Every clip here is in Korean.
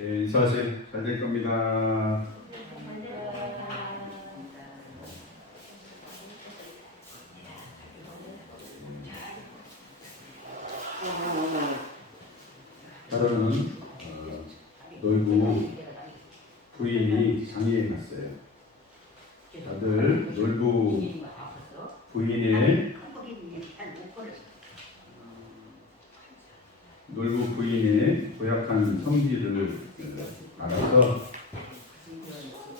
예, 인사하세요. 잘 될 겁니다. 하루는 놀부 부인이 장애에 갔어요. 다들 놀부 부인의 고약한 성질을 알아서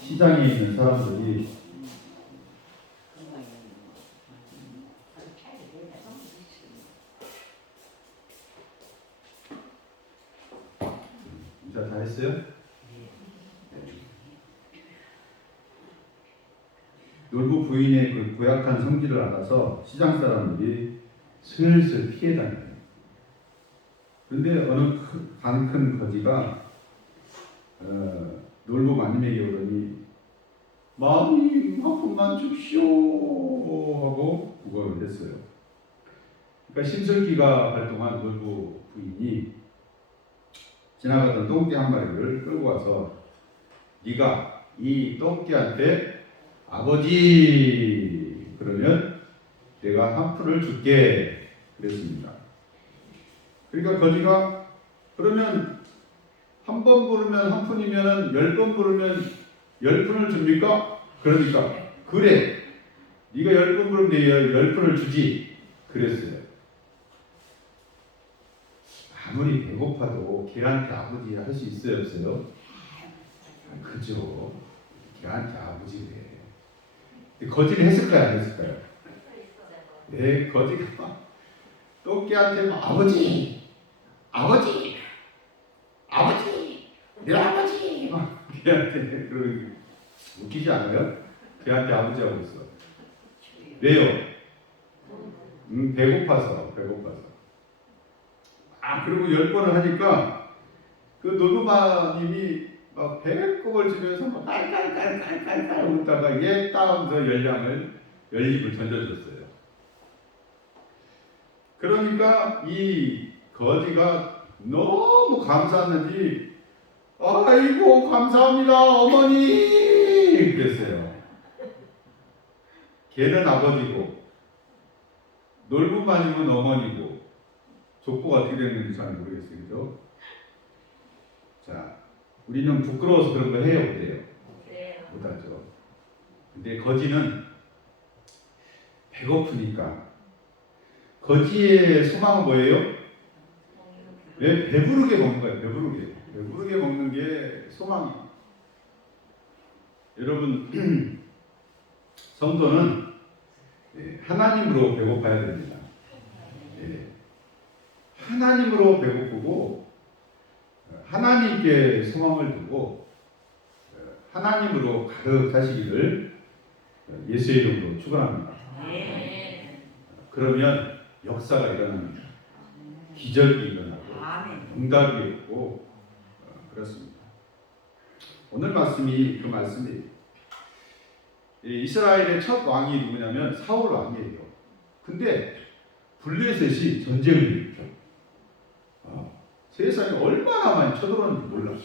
시장에 있는 사람들이 인사 다 했어요? 놀부 부인의 그 고약한 성질을 알아서 시장 사람들이 슬슬 피해 다녀요. 그런데 어느 큰 거지가 놀부 마님에게 오더니 마님 한 푼만 줍시오 하고 구걸을 했어요. 그러니까 심술기가 활동한 놀부 부인이 지나가던 똥개 한 마리를 끌고 와서 네가 이 똥개한테 아버지 그러면 내가 한 푼을 줄게 그랬습니다. 그러니까 거지가 그러면 한 번 부르면 한 푼이면 10번 부르면 10푼을 줍니까? 그러니까 그래 네가 10번 부르면 내가 10푼을 주지 그랬어요. 아무리 배고파도 걔한테 아버지 할 수 있어요 없어요? 그죠. 걔한테 아버지래. 거지를 했을까요 안 했을까요? 네, 거지가 막 똥개한테 막 아버지 내 아버지 막 걔한테 그 웃기지 않아요? 걔한테 아버지 하고 있어. 왜요? 배고파서. 그리고 10번을 하니까 그 노르마님이 막 배꼽을 주면서 막 깔깔깔깔깔깔 웃다가 얘 따면서 연립을 던져줬어요. 그러니까 이 거지가 너무 감사했는지 아이고 감사합니다 어머니 그랬어요. 걔는 아버지고 놀부마님은 어머니고 족보가 어떻게 됐는지 잘 모르겠어요. 그죠? 자, 우리는 부끄러워서 그런 거 해요 못해요? 네. 못하죠. 근데 거지는 배고프니까 거지의 소망은 뭐예요? 왜 배부르게 먹는 거예요. 배부르게 먹는 게 소망이에요. 여러분 성도는 하나님으로 배고파야 됩니다. 하나님으로 배고프고 하나님께 소망을 두고 하나님으로 가득 차시기를 예수의 이름으로 축원합니다. 그러면 역사가 일어납니다. 기적이 일어나고 응답이 있고 그렇습니다. 오늘 말씀이 그 말씀이에요. 이스라엘의 첫 왕이 누구냐면 사울 왕이에요. 근데 블레셋이 전쟁을 일으켜. 세상에 얼마나 많이 쳐들어오는지 몰라.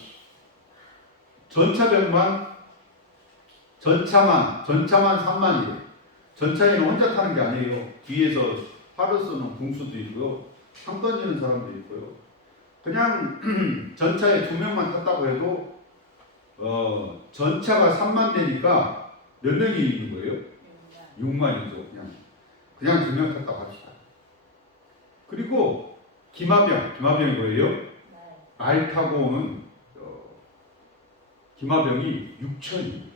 전차만 3만이에요. 전차에는 혼자 타는 게 아니에요. 뒤에서 활을 쏘는 궁수도 있고요. 상 던지는 사람도 있고요. 그냥 전차에 2명만 탔다고 해도 전차가 3만 대니까 몇 명이 있는 거예요? 6만이죠. 그냥 2명 탔다고 합시다. 그리고 기마병이 뭐예요? 말 타고 오는 기마병이 6천이에요.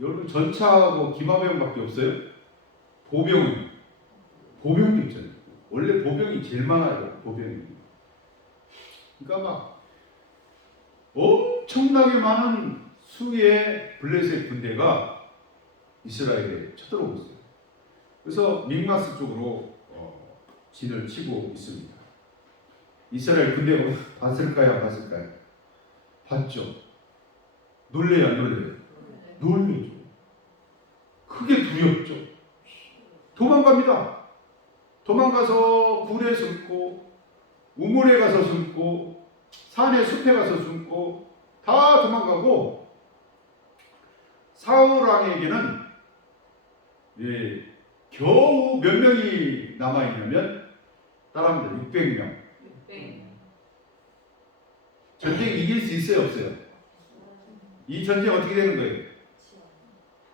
여러분 전차하고 기마병밖에 없어요? 보병도 있잖아요. 원래 보병이 제일 많아요. 보병이. 그러니까 막 엄청나게 많은 수의 블레셋 군대가 이스라엘에 쳐들어오고 있어요. 그래서 믹마스 쪽으로 진을 치고 있습니다. 이스라엘 군대가 봤을까요? 안 봤을까요? 봤죠. 놀래요? 안 놀래요? 놀래죠. 크게 두렵죠. 도망가서 굴에 숨고 우물에 가서 숨고 산에 숲에 가서 숨고 다 도망가고 사울 왕에게는 겨우 몇 명이 남아있냐면 따라합니다. 600명. 전쟁 이길 수 있어요, 없어요? 이 전쟁 어떻게 되는 거예요?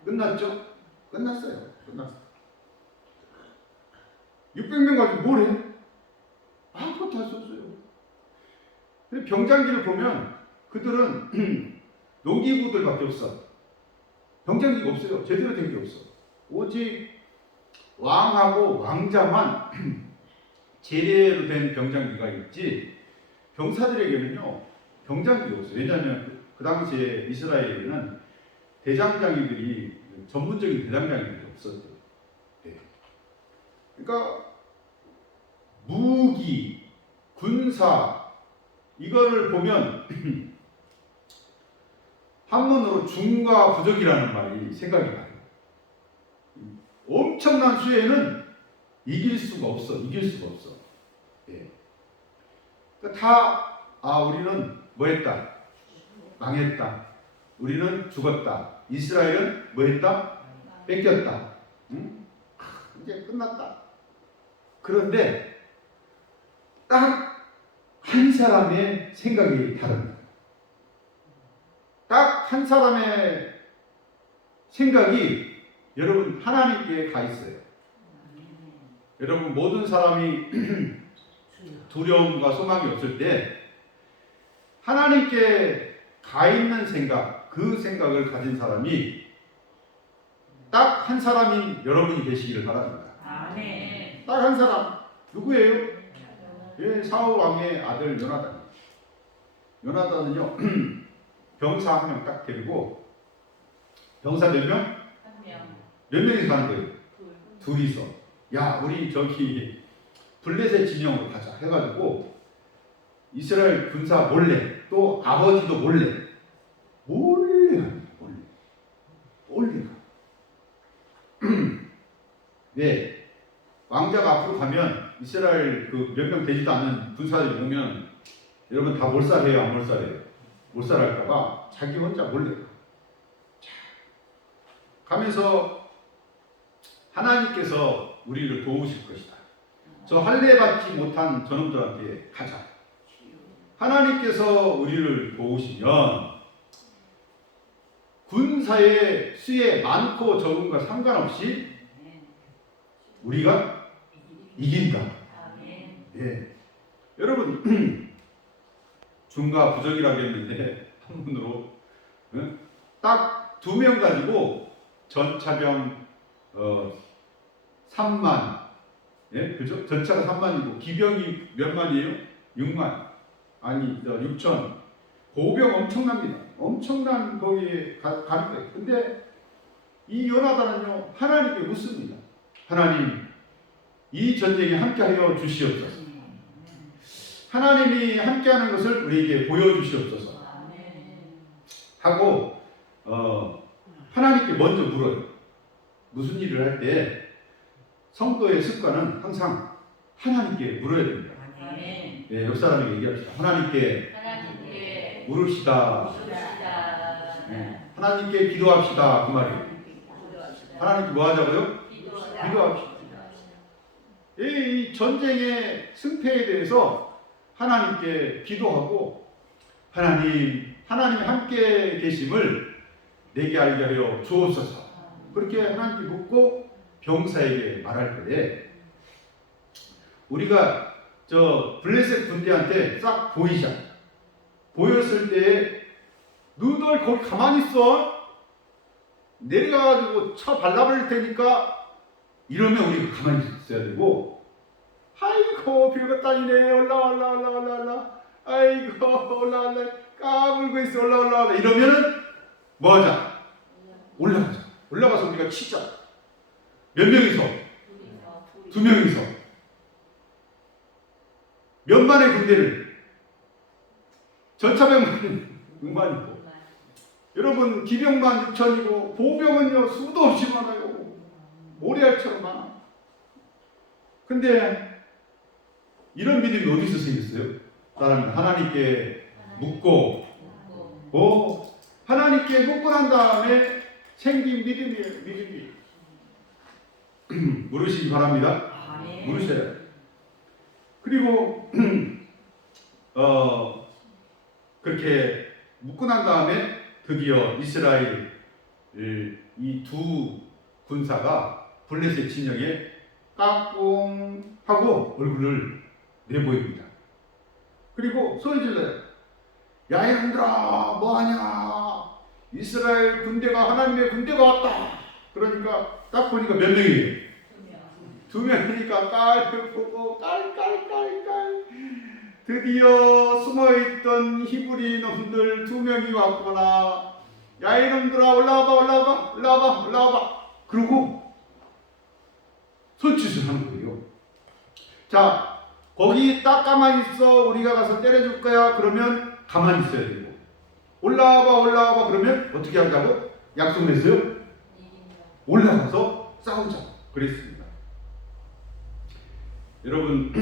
끝났죠? 끝났어요. 끝났어요. 600명 가지고 뭘 해? 아무것도 할 수 없어요. 병장기를 보면 그들은 농기구들밖에 없어. 병장기가 없어요. 제대로 된 게 없어. 오직 왕하고 왕자만 제대로 된 병장기가 있지 병사들에게는요 병장기가 없어요. 왜냐하면 그 당시에 이스라엘에는 대장장이들이 전문적인 대장장이들이 없었어요. 네. 그러니까 무기, 군사 이거를 보면 한문으로 중과 부족이라는 말이 생각이 나요. 엄청난 수에는 이길 수가 없어. 예. 그러니까 우리는 뭐했다? 망했다. 우리는 죽었다. 이스라엘은 뭐했다? 뺏겼다. 응? 이제 끝났다. 그런데 딱 한 사람의 생각이 다릅니다. 딱 한 사람의 생각이 여러분 하나님께 가 있어요. 여러분 모든 사람이 두려움과 소망이 없을 때 하나님께 가 있는 생각, 그 생각을 가진 사람이 딱 한 사람인 여러분이 되시기를 바랍니다. 아멘. 딱 한 사람. 누구예요? 사울 왕의 아들 요나단. 요나단은요 병사 한 명 딱 데리고 병사 몇 명? 한 명. 몇 명이서 가는 거예요? 둘이서. 야, 우리 저기 블레셋 진영으로 가자 해가지고 이스라엘 군사 몰래 또 아버지도 몰래 가. 왜? 왕자가 앞으로 가면 이스라엘 그 몇 명 되지도 않는 군사들이 오면 여러분 다 몰살해요, 안 몰살해요? 몰살할까봐 자기 혼자 몰래 가. 자, 가면서 하나님께서 우리를 도우실 것이다. 저 할례 받지 못한 저놈들한테 가자. 하나님께서 우리를 도우시면 군사의 수에 많고 적음과 상관없이 우리가 이긴다. 예. 여러분 중과 부적이라고 했는데 한문으로 딱 2명 가지고 전차병 3만, 예, 그죠? 전차가 3만이고 기병이 몇 만이에요? 6만, 아니 6천. 보병 엄청납니다. 엄청난 거기에 가는 거예요. 근데 이 요나단은요 하나님께 묻습니다. 하나님, 이 전쟁에 함께하여 주시옵소서. 하나님이 함께하는 것을 우리에게 보여주시옵소서 하고 하나님께 먼저 물어요. 무슨 일을 할 때 성도의 습관은 항상 하나님께 물어야 됩니다. 예, 옆 사람에게 얘기합시다. 하나님께 물읍시다. 예, 하나님께 기도합시다. 그 말이에요. 하나님께 뭐 하자고요? 기도합시다. 이 전쟁의 승패에 대해서 하나님께 기도하고 하나님이 함께 계심을 내게 알게 하여 주옵소서. 그렇게 하나님께 묻고 병사에게 말할 때에 우리가 저 블레셋 군대한테 싹 보였을 때에 너희들 거기 가만히 있어. 내려가가지고 쳐 발라버릴 테니까 이러면 우리가 가만히 있어야 되고, 아이고 별것 아니네, 올라 아이고 올라 까불고 있어, 올라 이러면은 뭐하자? 올라가서 우리가 치자. 몇 명이서? 2명이서. 몇만의 군대를, 전차병만 6만이고 여러분 기병만 6천이고 보병은요 수도 없이 많아요. 모래알처럼 많아. 근데 이런 믿음이 어디서 생겼어요? 따라합니다. 하나님께 묻고, 하나님께 묻고 난 다음에 생긴 믿음이에요. 믿음이. 물으시기 바랍니다. 물으셔야 돼요. 그리고 그렇게 묻고 난 다음에 드디어 이스라엘 이 두 군사가 블레셋 진영에 까꿍하고 얼굴을 내보입니다. 그리고 소리 질러요. 야 이놈들아 뭐하냐, 이스라엘 군대가, 하나님의 군대가 왔다. 그러니까 딱 보니까 몇 명이에요? 두 명이니까 깔보고 깔깔깔깔, 드디어 숨어있던 히브리 놈들 두 명이 왔구나. 야 이놈들아 올라와봐 올라와봐 올라와봐 올라와봐. 그러고 손짓을 하는 거예요. 자, 거기 딱 가만히 있어, 우리가 가서 때려줄 거야. 그러면 가만히 있어야 되고, 올라와봐 올라와봐 그러면 어떻게 한다고 약속했어요? 올라가서 싸우자 그랬습니다. 여러분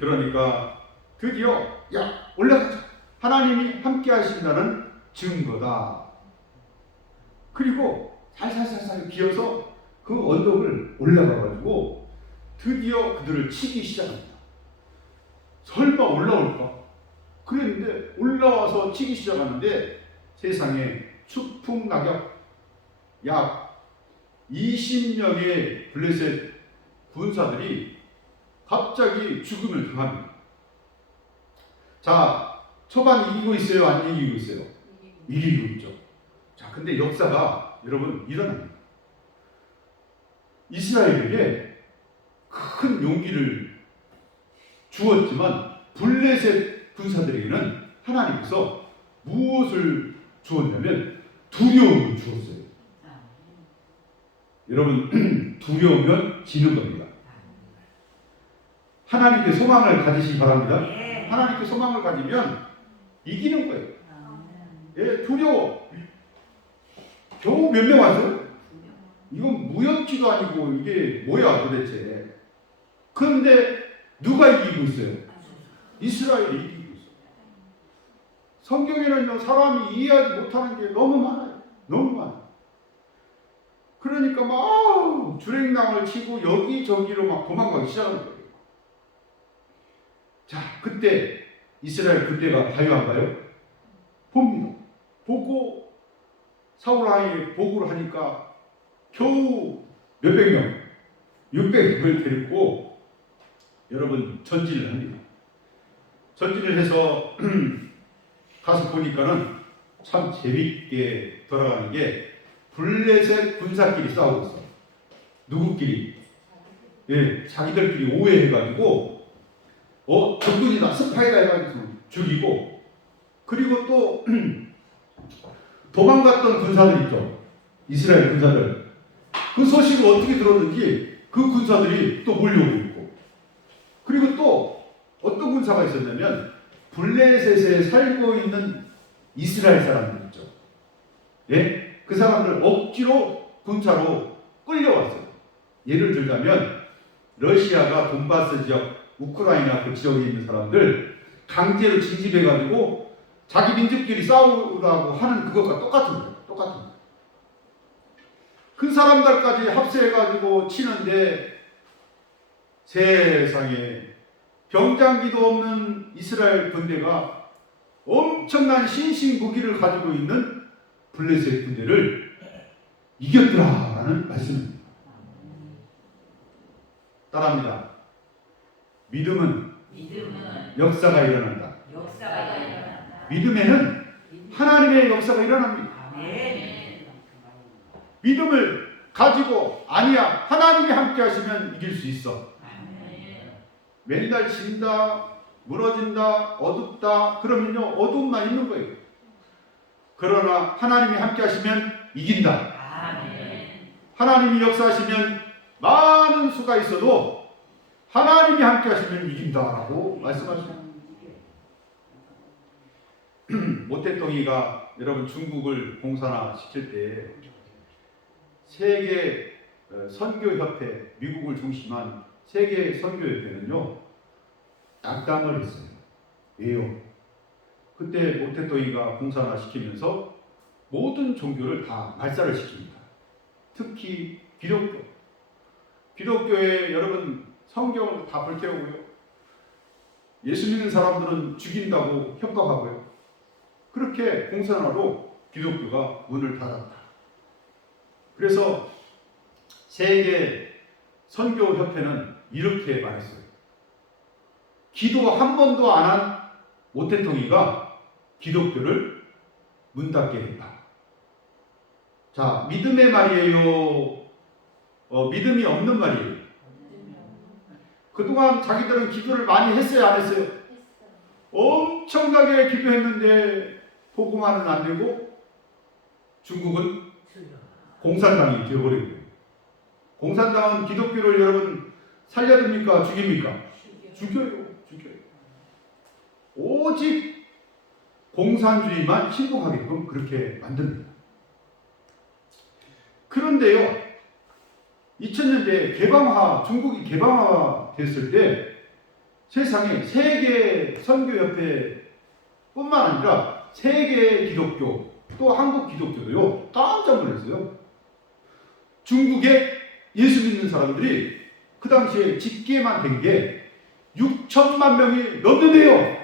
그러니까 드디어 야 올라가자, 하나님이 함께 하신다는 증거다. 그리고 살살살살 기어서 그 언덕을 올라가가지고 드디어 그들을 치기 시작합니다. 설마 올라올까? 그랬는데 올라와서 치기 시작하는데 세상에 추풍낙엽 약 20명의 블레셋 군사들이 갑자기 죽음을 당합니다. 자, 초반 이기고 있어요? 안 이기고 있어요? 이기고 있죠. 자, 근데 역사가 여러분 일어납니다. 이스라엘에게 큰 용기를 주었지만 블레셋 군사들에게는 하나님께서 무엇을 주었냐면 두려움을 주었어요. 여러분 두려우면 지는 겁니다. 하나님께 소망을 가지시기 바랍니다. 하나님께 소망을 가지면 이기는 거예요. 예, 두려워. 겨우 몇 명 왔어요? 이건 무협지도 아니고 이게 뭐야 도대체. 그런데 누가 이기고 있어요? 이스라엘이 이기고 있어요. 성경에는요 사람이 이해하지 못하는 게 너무 많아요. 너무 많아요. 그러니까 막 주랭랑을 치고 여기저기로 막 도망가기 시작하는 거예요. 자, 그때 이스라엘 군대가 봐요 안 봐요? 봅니다. 보고 사울왕이 보고를 하니까 겨우 몇백 명, 600명을 데리고 여러분 전진을 합니다. 전진을 해서 가서 보니까는 참 재밌게 돌아가는 게 블레셋 군사끼리 싸우고 있어. 누구끼리? 예, 자기들끼리 오해해가지고 적군이다, 스파이다 해가지고 죽이고, 그리고 또 도망갔던 군사들 있죠. 이스라엘 군사들. 그 소식을 어떻게 들었는지 그 군사들이 또 몰려오고 있고, 그리고 또 어떤 군사가 있었냐면 블레셋에 살고 있는 이스라엘 사람들 있죠. 예? 그 사람들 억지로 군사로 끌려왔어요. 예를 들자면 러시아가 돈바스 지역, 우크라이나 그 지역에 있는 사람들 강제로 징집해가지고 자기 민족끼리 싸우라고 하는 그것과 똑같은 거예요. 똑같은 거예요. 그 사람들까지 합세해가지고 치는데 세상에 병장기도 없는 이스라엘 군대가 엄청난 신신무기를 가지고 있는 블레셋 군대를 이겼더라라는 말씀입니다. 따라합니다. 믿음은 역사가 일어난다. 믿음에는 하나님의 역사가 일어납니다. 믿음을 가지고 아니야, 하나님이 함께 하시면 이길 수 있어. 맨날 진다, 무너진다, 어둡다 그러면요 어둠만 있는 거예요. 그러나 하나님이 함께 하시면 이긴다. 하나님이 역사하시면 많은 수가 있어도 하나님이 함께 하시면 이긴다라고 말씀하십니다. 모태똥이가 여러분 중국을 공산화 시킬 때 세계 선교협회, 미국을 중심한 세계 선교협회는요 낙담을 했어요. 왜요? 그때 모태또이가 공산화 시키면서 모든 종교를 다 말살을 시킵니다. 특히 기독교. 기독교에 여러분 성경을 다 불태우고요. 예수 믿는 사람들은 죽인다고 협박하고요. 그렇게 공산화로 기독교가 문을 닫았다. 그래서 세계 선교협회는 이렇게 말했어요. 기도 한 번도 안 한 모태통이가 기독교를 문 닫게 했다. 자, 믿음의 말이에요. 믿음이 없는 말이에요. 그동안 자기들은 기도를 많이 했어요, 안 했어요? 엄청나게 기도했는데 복음화는 안 되고 중국은 공산당이 되어버리고, 공산당은 기독교를 여러분 살려듭니까? 죽입니까? 죽여요. 오직 공산주의만 신봉하게끔 그렇게 만듭니다. 그런데요, 2000년대 중국이 개방화 됐을 때 세상에 세계 선교협회 뿐만 아니라 세계 기독교 또 한국 기독교도요 깜짝 놀랐어요. 중국에 예수 믿는 사람들이 그 당시에 집계만 된 게 6천만 명이 넘는데요.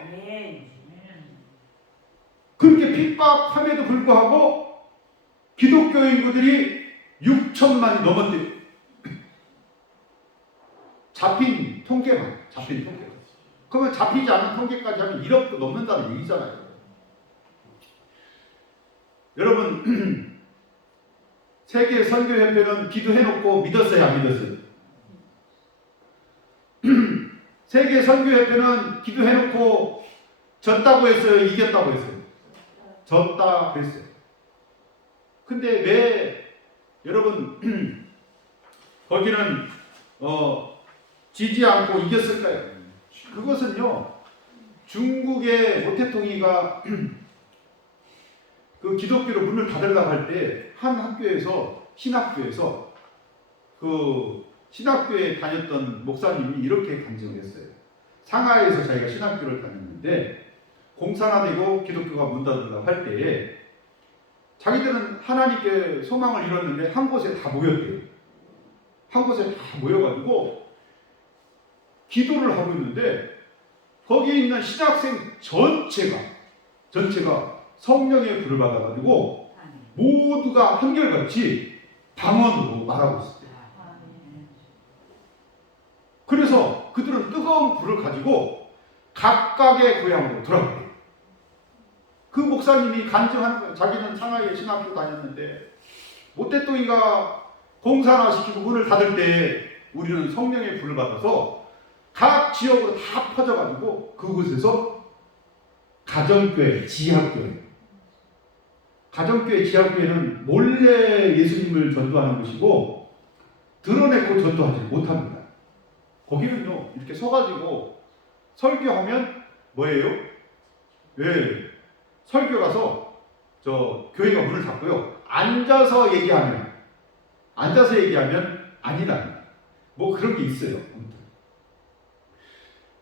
그렇게 핍박함에도 불구하고 기독교 인구들이 6천만이 넘었대요. 잡힌 통계만. 그러면 잡히지 않은 통계까지 하면 1억도 넘는다는 얘기잖아요. 여러분, 세계 선교협회는 기도해놓고 믿었어요, 안 믿었어요? 세계 선교협회는 기도해놓고 졌다고 했어요, 이겼다고 했어요? 졌다 그랬어요. 근데 왜 여러분 거기는 지지 않고 이겼을까요? 그것은요, 중국의 모태통이가 그 기독교로 문을 닫으려고 할 때 한 학교에서 신학교에서 그 신학교에 다녔던 목사님이 이렇게 간증을 했어요. 상하이에서 자기가 신학교를 다녔는데 공산화되고 기독교가 문 닫으려고 할 때에 자기들은 하나님께 소망을 잃었는데 한 곳에 다 모였대요. 한 곳에 다 모여가지고 기도를 하고 있는데 거기에 있는 신학생 전체가 성령의 불을 받아가지고 모두가 한결같이 방언으로 말하고 있어요. 그래서 그들은 뜨거운 불을 가지고 각각의 고향으로 돌아갔대요. 그 목사님이 간증하는 거예요. 자기는 상하이에 신학교 다녔는데 모태똥이가 공산화시키고 문을 닫을 때 우리는 성령의 불을 받아서 각 지역으로 다 퍼져가지고 그곳에서 가정교회, 지하교회는 몰래 예수님을 전도하는 것이고 드러내고 전도하지 못합니다. 거기는요 이렇게 서가지고 설교하면 뭐예요? 왜? 설교라서 교회가 문을 닫고요. 앉아서 얘기하면 아니라 뭐 그런 게 있어요.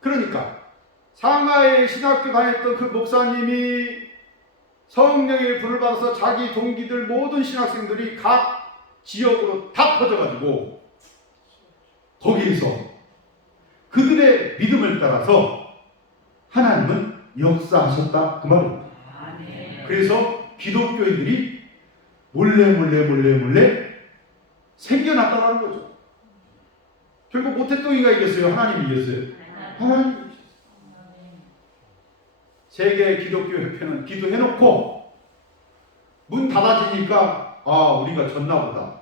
그러니까 상하이 신학교 다녔던 그 목사님이 성령의 불을 받아서 자기 동기들 모든 신학생들이 각 지역으로 다 퍼져가지고 거기에서 그들의 믿음을 따라서 하나님은 역사하셨다 그 말입니다. 그래서 기독교인들이 몰래 생겨났다는 거죠. 결국 모태똥이가 이겼어요? 하나님이 이겼어요? 하나님이 이겼어요. 세계 기독교협회는 기도해놓고 문 닫아지니까 우리가 졌나보다.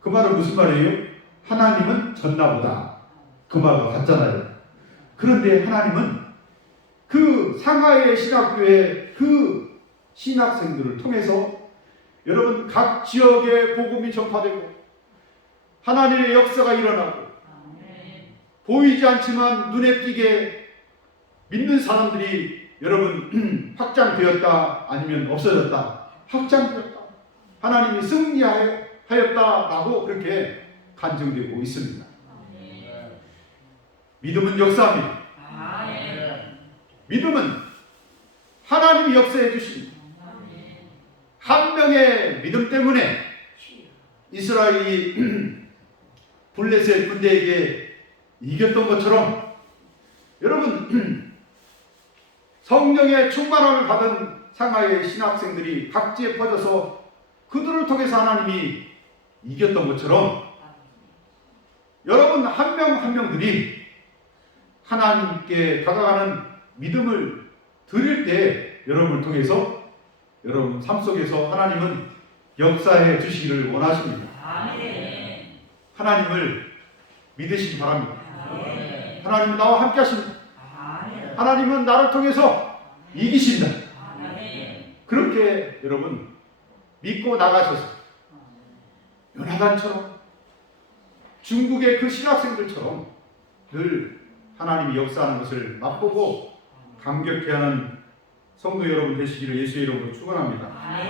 그 말은 무슨 말이에요? 하나님은 졌나보다. 그 말과 같잖아요. 그런데 하나님은 그 상하이 신학교의 그 신학생들을 통해서 여러분 각 지역에 복음이 전파되고 하나님의 역사가 일어나고 보이지 않지만 눈에 띄게 믿는 사람들이 여러분 확장되었다 아니면 없어졌다? 확장되었다. 하나님이 승리하였다라고 그렇게 간증되고 있습니다. 믿음은 역사합니다. 믿음은 하나님이 역사해 주십니다. 한 명의 믿음 때문에 이스라엘이 블레셋 군대에게 이겼던 것처럼 여러분 성령의 충만함을 받은 상하이의 신학생들이 각지에 퍼져서 그들을 통해서 하나님이 이겼던 것처럼 여러분 한 명 한 명들이 하나님께 다가가는 믿음을 드릴 때 여러분을 통해서 여러분 삶 속에서 하나님은 역사해 주시기를 원하십니다. 아멘. 하나님을 믿으시기 바랍니다. 아멘. 하나님은 나와 함께 하십니다. 아멘. 하나님은 나를 통해서 이기신다. 아멘. 그렇게 여러분 믿고 나가셔서 요나단처럼 중국의 그 신학생들처럼 늘 하나님이 역사하는 것을 맛보고 감격해하는 성도 여러분 되시기를 예수의 이름으로 축원합니다. 아멘.